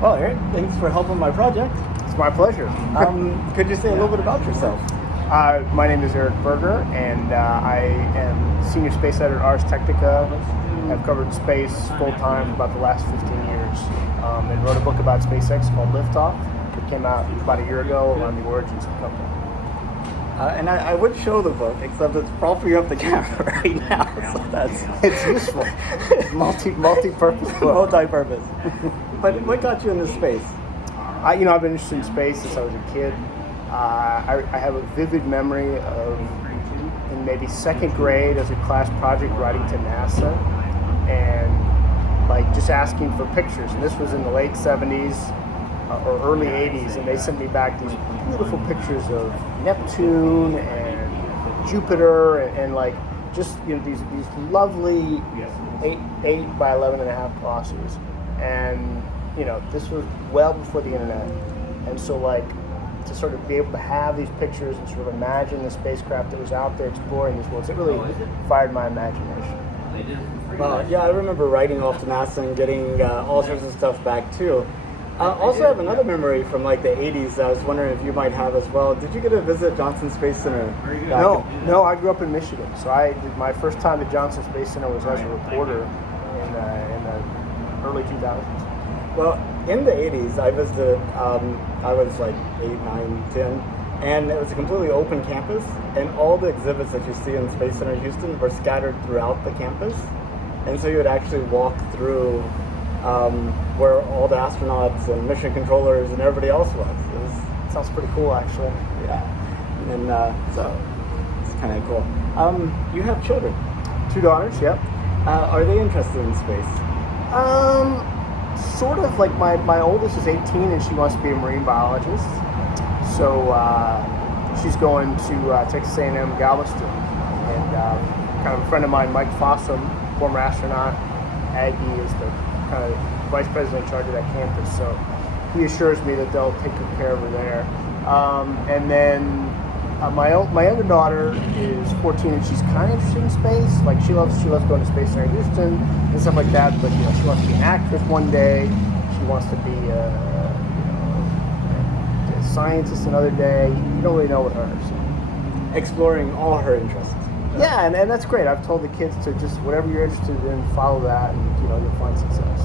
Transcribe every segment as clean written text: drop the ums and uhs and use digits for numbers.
Well, Eric, thanks for helping my project. It's my pleasure. Could you say a little bit about yourself? My name is Berger, and I am senior space editor at Ars Technica. I've covered space full-time for about the last 15 years, and wrote a book about SpaceX called Liftoff. It came out about a year ago on the origins of the company. And I would show the book, except it's propping up the camera right now, so It's useful. It's multi-purpose book. Multi-purpose. But what got you into space? I've been interested in space since I was a kid. I have a vivid memory of, in maybe second grade, as a class project, writing to NASA and just asking for pictures. And this was in the late 70s or early 80s, and they sent me back these beautiful pictures of Neptune and Jupiter and these lovely 8 by 11.5 crosses. And this was well before the internet, and so to sort of be able to have these pictures and sort of imagine the spacecraft that was out there exploring these worlds, it really fired my imagination. Well, yeah, I remember writing off to NASA and getting all sorts of stuff back too. I also have another memory from the 80s I was wondering if you might have as well. Did you get to visit Johnson Space Center? No, I grew up in Michigan, so my first time at Johnson Space Center was as a reporter in the early 2000s. Well, in the 80s, I visited, I was 8, 9, 10, and it was a completely open campus, and all the exhibits that you see in Space Center Houston were scattered throughout the campus, and so you would actually walk through where all the astronauts and mission controllers and everybody else was. Sounds pretty cool, actually. Yeah, and so it's kind of cool. You have children? 2 daughters, yep. Are they interested in space? Sort of. My oldest is 18 and she wants to be a marine biologist. So she's going to Texas A&M Galveston. And kind of a friend of mine, Mike Fossum, former astronaut, Aggie, is the kind of vice president in charge of that campus. So he assures me that they'll take good care of her there. And then my younger daughter is 14 and she's kind of interested in space. She loves going to Space Center Houston and stuff like that. But she wants to be an actress one day. She wants to be a scientist another day. You don't really know with her. So. Exploring all her interests. Yeah, and that's great. I've told the kids to just whatever you're interested in, follow that, and you'll find success.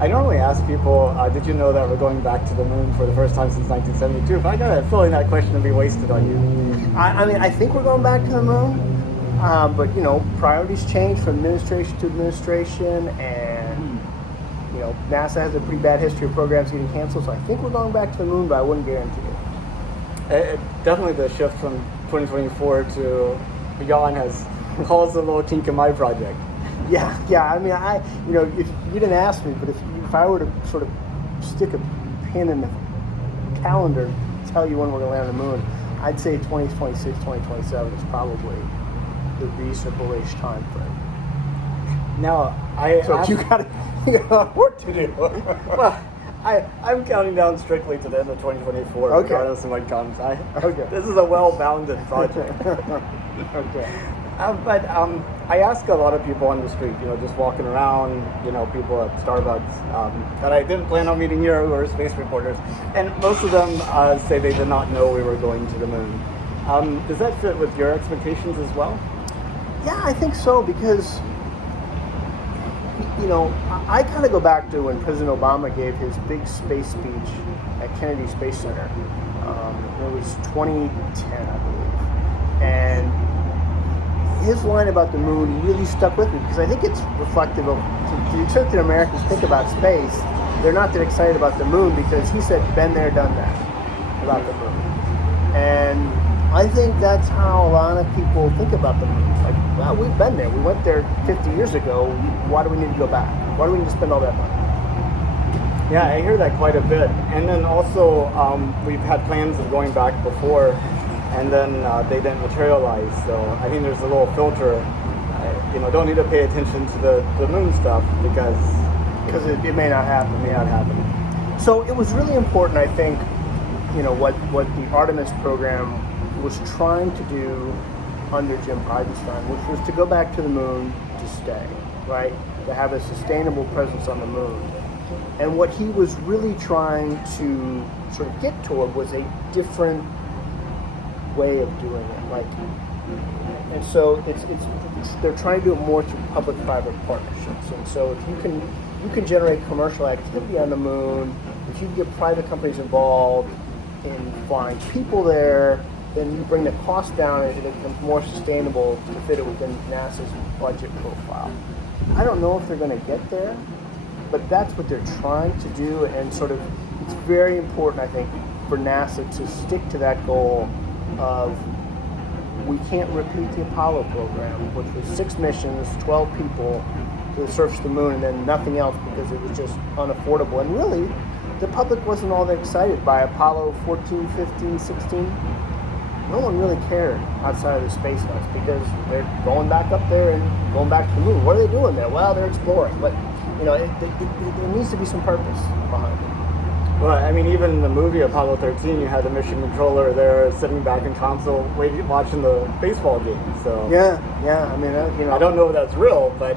I normally ask people, did you know that we're going back to the moon for the first time since 1972? But I got a feeling that question would be wasted on you. I think we're going back to the moon, but priorities change from administration to administration, and NASA has a pretty bad history of programs getting canceled. So I think we're going back to the moon, but I wouldn't guarantee it. Definitely, the shift from 2024 to beyond has caused a little kink in my project. Yeah. If you didn't ask me, but if I were to sort of stick a pin in the calendar to tell you when we're going to land on the moon, I'd say 2026, 2027 is probably the reasonable-ish time frame. Now, you got work to do. Well, I'm counting down strictly to the end of 2024, okay. Regardless of what comes. Okay. This is a well-bounded project. Okay. But I ask a lot of people on the street, just walking around, people at Starbucks, that I didn't plan on meeting here who are space reporters, and most of them say they did not know we were going to the moon. Does that fit with your expectations as well? Yeah, I think so, because I kind of go back to when President Obama gave his big space speech at Kennedy Space Center. It was 2010, I believe. And his line about the moon really stuck with me, because I think it's reflective of, to the extent that Americans think about space, they're not that excited about the moon, because he said, been there, done that, about the moon. And I think that's how a lot of people think about the moon. Well, we've been there. We went there 50 years ago. Why do we need to go back? Why do we need to spend all that money? Yeah, I hear that quite a bit. And then also, we've had plans of going back before, and then they didn't materialize. So I think there's a little filter. Don't need to pay attention to the moon stuff because it may not happen. It may not happen. So it was really important, I think, what the Artemis program was trying to do under Jim Bridenstine, which was to go back to the moon to stay, right? To have a sustainable presence on the moon. And what he was really trying to sort of get toward was a different way of doing it. And so they're trying to do it more through public-private partnerships. And so if you can generate commercial activity on the moon, if you can get private companies involved in flying people there, then you bring the cost down and it becomes more sustainable to fit it within NASA's budget profile. I don't know if they're going to get there, but that's what they're trying to do, and sort of it's very important, I think, for NASA to stick to that goal of we can't repeat the Apollo program, which was 6 missions, 12 people to the surface of the moon, and then nothing else because it was just unaffordable. And really, the public wasn't all that excited by Apollo 14, 15, 16. No one really cared outside of the space nuts because they're going back up there and going back to the moon. What are they doing there? Well, they're exploring. But, there needs to be some purpose behind it. Well, I mean, even in the movie Apollo 13, you had the mission controller there sitting back in console watching the baseball game. So yeah. I mean, I don't know if that's real, but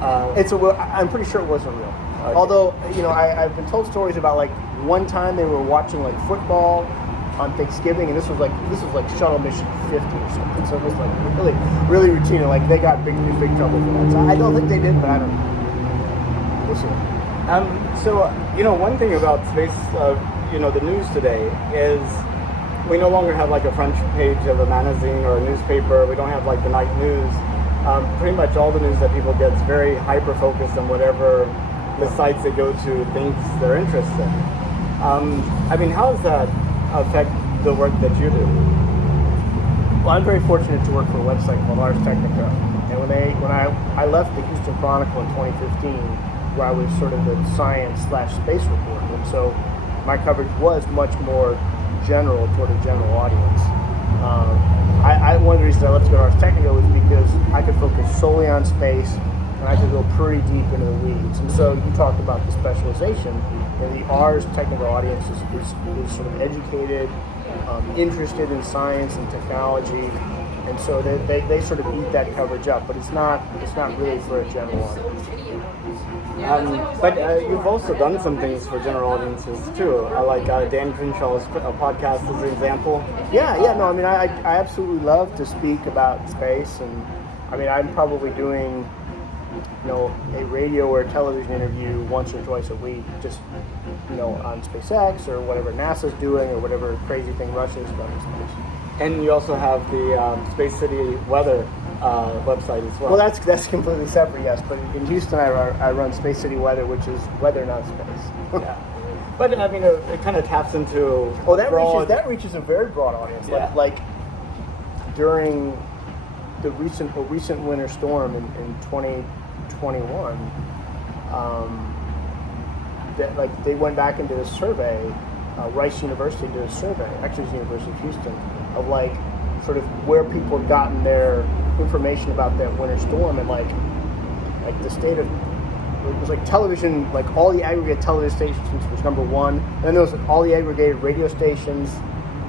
I'm pretty sure it wasn't real. Okay. Although, I've been told stories about like one time they were watching like football on Thanksgiving, and this was like shuttle mission 50 or something. So it was like really, really routine. And, like they got big trouble for that. So I don't think they did, but I don't know. We'll see. One thing about space, the news today is we no longer have like a front page of a magazine or a newspaper. We don't have like the night news. Pretty much all the news that people get is very hyper-focused on whatever the sites they go to thinks they're interested in. How does that affect the work that you do? Well, I'm very fortunate to work for a website called Ars Technica. And when I left the Houston Chronicle in 2015, where I was sort of the science/space reporter, and so my coverage was much more general toward a general audience. One of the reasons I left to go to Ars Technica was because I could focus solely on space, and I could go pretty deep into the weeds. And so you talked about the specialization. The Ars Technica audience is sort of educated, interested in science and technology, and so they sort of eat that coverage up. But it's not really for a general audience. But you've also done some things for general audiences too. Like Dan Crenshaw's podcast as an example. I absolutely love to speak about space, and I'm probably doing a radio or a television interview once or twice a week, just on SpaceX or whatever NASA's doing or whatever crazy thing Russia's done in space. And you also have the Space City weather website as well. Well, that's completely separate, yes. But in Houston, I run Space City Weather, which is weather, not space. Yeah. But it kind of taps into that reaches a very broad audience. Yeah. Like during the recent winter storm in 2021, they went back and did a survey. Rice University did a survey. Actually, it's the University of Houston, of like sort of where people had gotten their information about that winter storm, and like the state of it was like television, like all the aggregate television stations was number one, and then there was all the aggregated radio stations,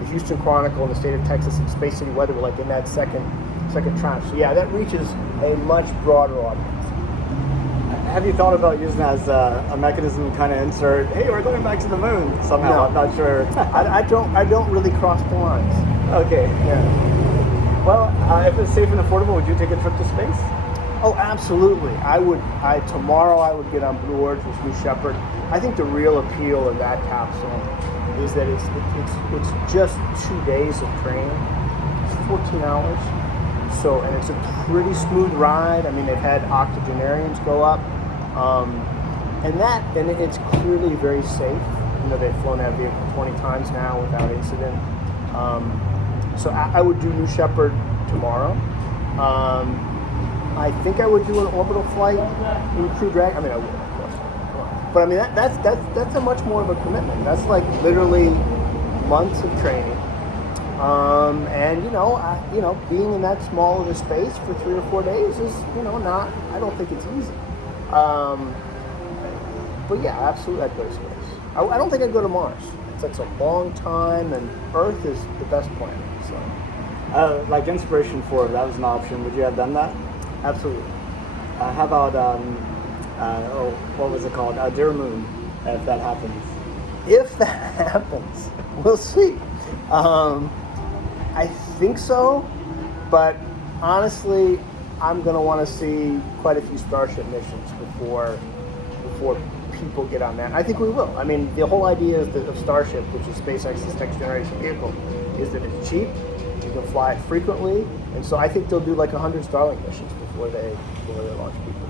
the Houston Chronicle and the state of Texas and Space City Weather were like in that second tranche. So yeah, that reaches a much broader audience. Have you thought about using that as a mechanism to kind of insert, hey, we're going back to the moon somehow? No. I'm not sure. I don't really cross the lines. Okay. Yeah. Well, if it's safe and affordable, would you take a trip to space? Oh, absolutely. Tomorrow I would get on Blue Origin with New Shepard. I think the real appeal of that capsule is that it's just 2 days of training. It's 14 hours. So, and it's a pretty smooth ride. They've had octogenarians go up, and it's clearly very safe. They've flown that vehicle 20 times now without incident. So I would do New Shepard tomorrow. I think I would do an orbital flight in Crew Dragon. I would, of course. But that's a much more of a commitment. That's like literally months of training. And being in that small of a space for 3 or 4 days is, not. I don't think it's easy. But yeah, absolutely, I'd go to space. I don't think I'd go to Mars. It's a long time, and Earth is the best planet. So, like Inspiration 4, if that was an option, would you have done that? Absolutely. How about what was it called? Dear Moon. if that happens? If that happens, we'll see. I think so, but honestly, I'm going to want to see quite a few Starship missions before people get on that. I think we will. I mean, the whole idea of Starship, which is SpaceX's next generation vehicle, is that it's cheap, you can fly it frequently, and so I think they'll do like 100 Starlink missions before they launch people.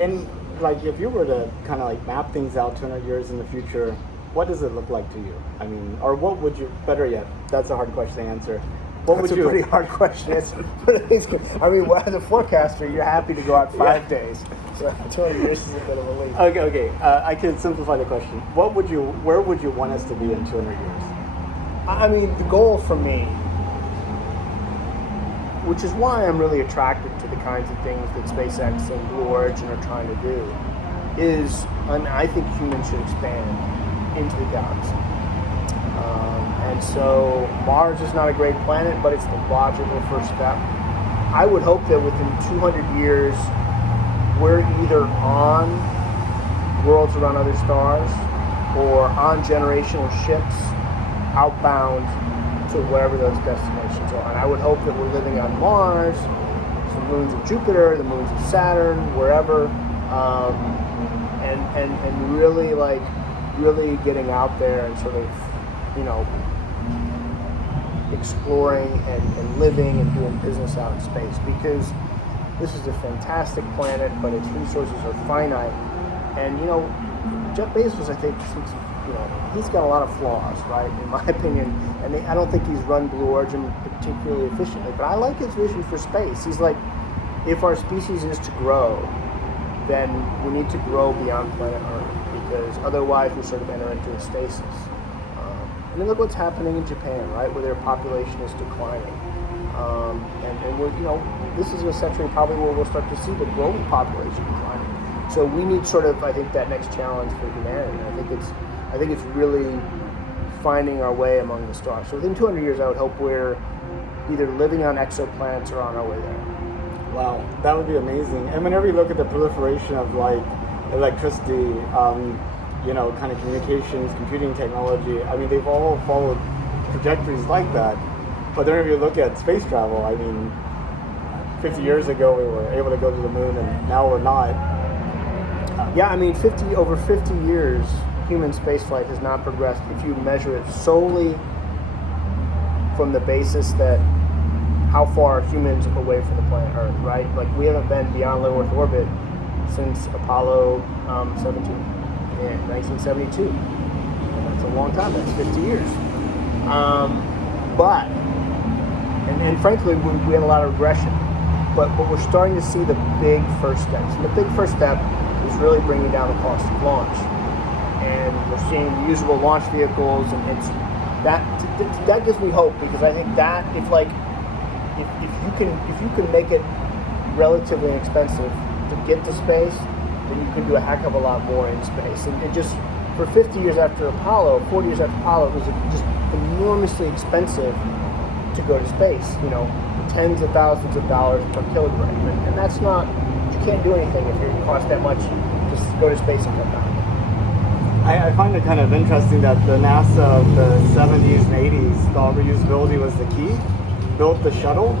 And like, if you were to kind of like map things out 200 years in the future, what does it look like to you? I mean, or what would you, better yet, that's a hard question to answer. That's a pretty hard question. I mean, as a forecaster, you're happy to go out 5 days. So 200 years is a bit of a leap. Okay. I can simplify the question. Where would you want us to be in 200 years? I mean, the goal for me, which is why I'm really attracted to the kinds of things that SpaceX and Blue Origin are trying to do, is, and I think humans should expand into the galaxy. And so Mars is not a great planet, but it's the logical first step. I would hope that within 200 years, we're either on worlds around other stars or on generational ships outbound to wherever those destinations are. And I would hope that we're living on Mars, the moons of Jupiter, the moons of Saturn, wherever, and really getting out there and sort of, exploring and living and doing business out in space, because this is a fantastic planet, but its resources are finite. And Jeff Bezos, I think, he's got a lot of flaws, right, in my opinion, and I don't think he's run Blue Origin particularly efficiently, but I like his vision for space. He's like, if our species is to grow, then we need to grow beyond planet Earth, because otherwise we sort of enter into a stasis. I mean, look what's happening in Japan, right, where their population is declining. And we're, this is a century probably where we'll start to see the global population declining. So we need sort of, I think, that next challenge for humanity. I think it's really finding our way among the stars. So within 200 years, I would hope we're either living on exoplanets or on our way there. Wow, that would be amazing. And whenever you look at the proliferation of like electricity, kind of communications, computing technology, I mean, they've all followed trajectories like that. But then if you look at space travel, I mean, 50 years ago we were able to go to the moon, and now we're not. Yeah, I mean, over 50 years, human spaceflight has not progressed if you measure it solely from the basis that how far humans are away from the planet Earth, right? Like, we haven't been beyond low Earth orbit since Apollo 17 in 1972. And that's a long time, that's 50 years. And frankly, we had a lot of regression. But we're starting to see the big first steps. And the big first step is really bringing down the cost of launch. And we're seeing reusable launch vehicles, and that gives me hope, because I think that if you can make it relatively inexpensive to get to space, then you can do a heck of a lot more in space. And just for 40 years after Apollo, it was just enormously expensive to go to space. Tens of thousands of dollars per kilogram, and that's not. You can't do anything if it costs that much. Just go to space and come back. I find it kind of interesting that the NASA of the 70s and 80s thought reusability was the key, built the shuttle,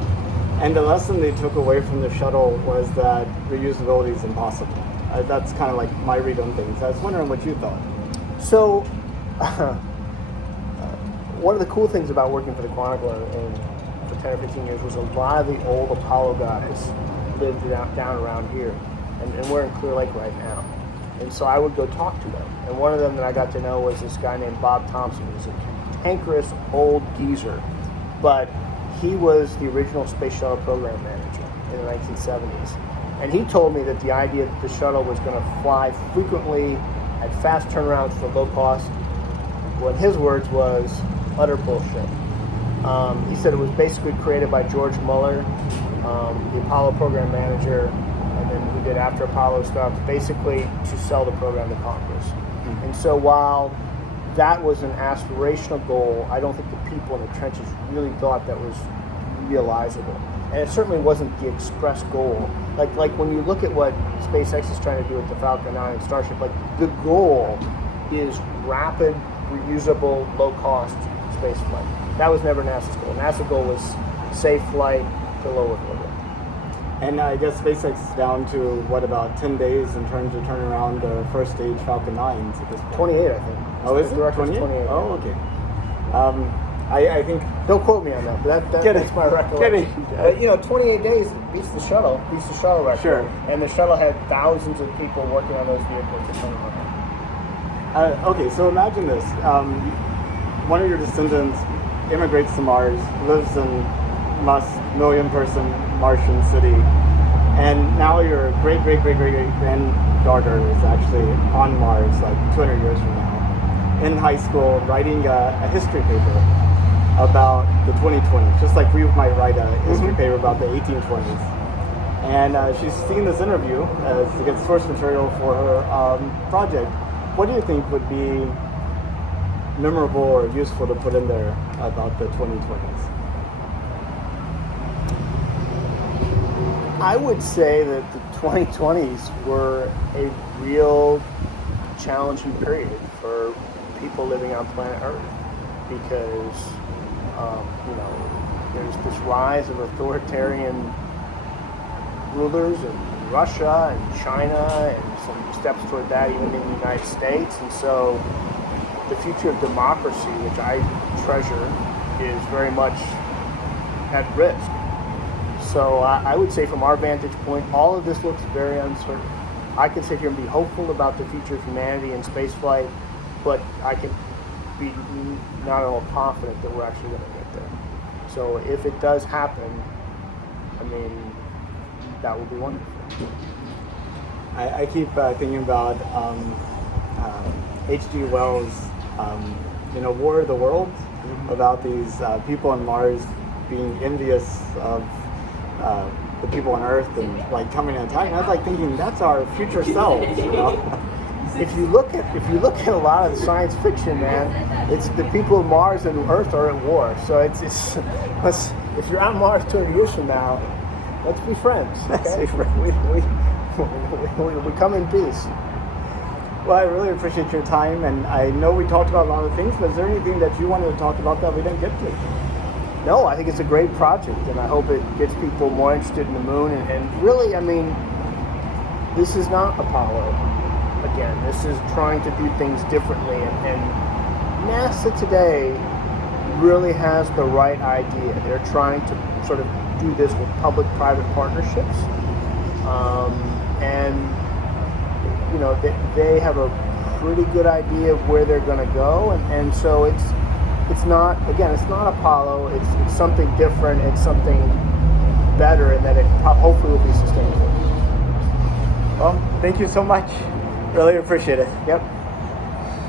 and the lesson they took away from the shuttle was that reusability is impossible. That's kind of like my read on things. I was wondering what you thought. So, one of the cool things about working for the Chronicle for 10 or 15 years was a lot of the old Apollo guys lived down around here, and we're in Clear Lake right now. And so I would go talk to them. And one of them that I got to know was this guy named Bob Thompson. He was a cantankerous old geezer, but he was the original Space Shuttle program manager in the 1970s. And he told me that the idea that the shuttle was going to fly frequently at fast turnarounds for low cost, what his words was utter bullshit. He said it was basically created by George Muller, the Apollo program manager, and then who did after Apollo stuff, basically to sell the program to Congress. Mm-hmm. And so while that was an aspirational goal, I don't think the people in the trenches really thought that was realizable. and it certainly wasn't the express goal. Like when you look at what SpaceX is trying to do with the Falcon 9 and Starship, like the goal is rapid, reusable, low-cost space flight. That was never NASA's goal. NASA's goal was safe flight to low Earth orbit. And I guess SpaceX is down to, what, about 10 days in terms of turning around the first stage Falcon 9s at this point? 28, I think. Oh, is it? 28? 28? Oh, okay. I think... Don't quote me on that, but that's my recollection. Get it. 28 days beats the shuttle record. Sure. And the shuttle had thousands of people working on those vehicles at some point. Okay, so imagine this. One of your descendants immigrates to Mars, lives in Musk's million-person Martian city, and now your great-great-great-great-granddaughter is actually on Mars, like 200 years from now, in high school, writing a history paper about the 2020s, just like we might write a history paper about the 1820s. And she's seen this interview to get source material for her project. What do you think would be memorable or useful to put in there about the 2020s? I would say that the 2020s were a real challenging period for people living on planet Earth because, there's this rise of authoritarian rulers in Russia and China and some steps toward that even in the United States. And so the future of democracy, which I treasure, is very much at risk. So I would say from our vantage point, all of this looks very uncertain. I can sit here and be hopeful about the future of humanity and spaceflight, but I can be not at all confident that we're actually going to get there. So if it does happen, that would be wonderful. I keep thinking about H.G. Wells' War of the Worlds, about these people on Mars being envious of the people on Earth and like coming and attacking. I was like thinking that's our future selves. If you look at a lot of the science fiction, man, it's the people of Mars and Earth are at war. So it's if you're on Mars 200 years from now, let's be friends. Okay? Let's be friends. We come in peace. Well, I really appreciate your time, and I know we talked about a lot of things, but is there anything that you wanted to talk about that we didn't get to? No, I think it's a great project, and I hope it gets people more interested in the moon. And really, this is not Apollo. Again, this is trying to do things differently, and NASA today really has the right idea. They're trying to sort of do this with public-private partnerships, they have a pretty good idea of where they're going to go, and so it's not Apollo. It's something different. It's something better, and that it hopefully will be sustainable. Well, thank you so much. Really appreciate it. Yep.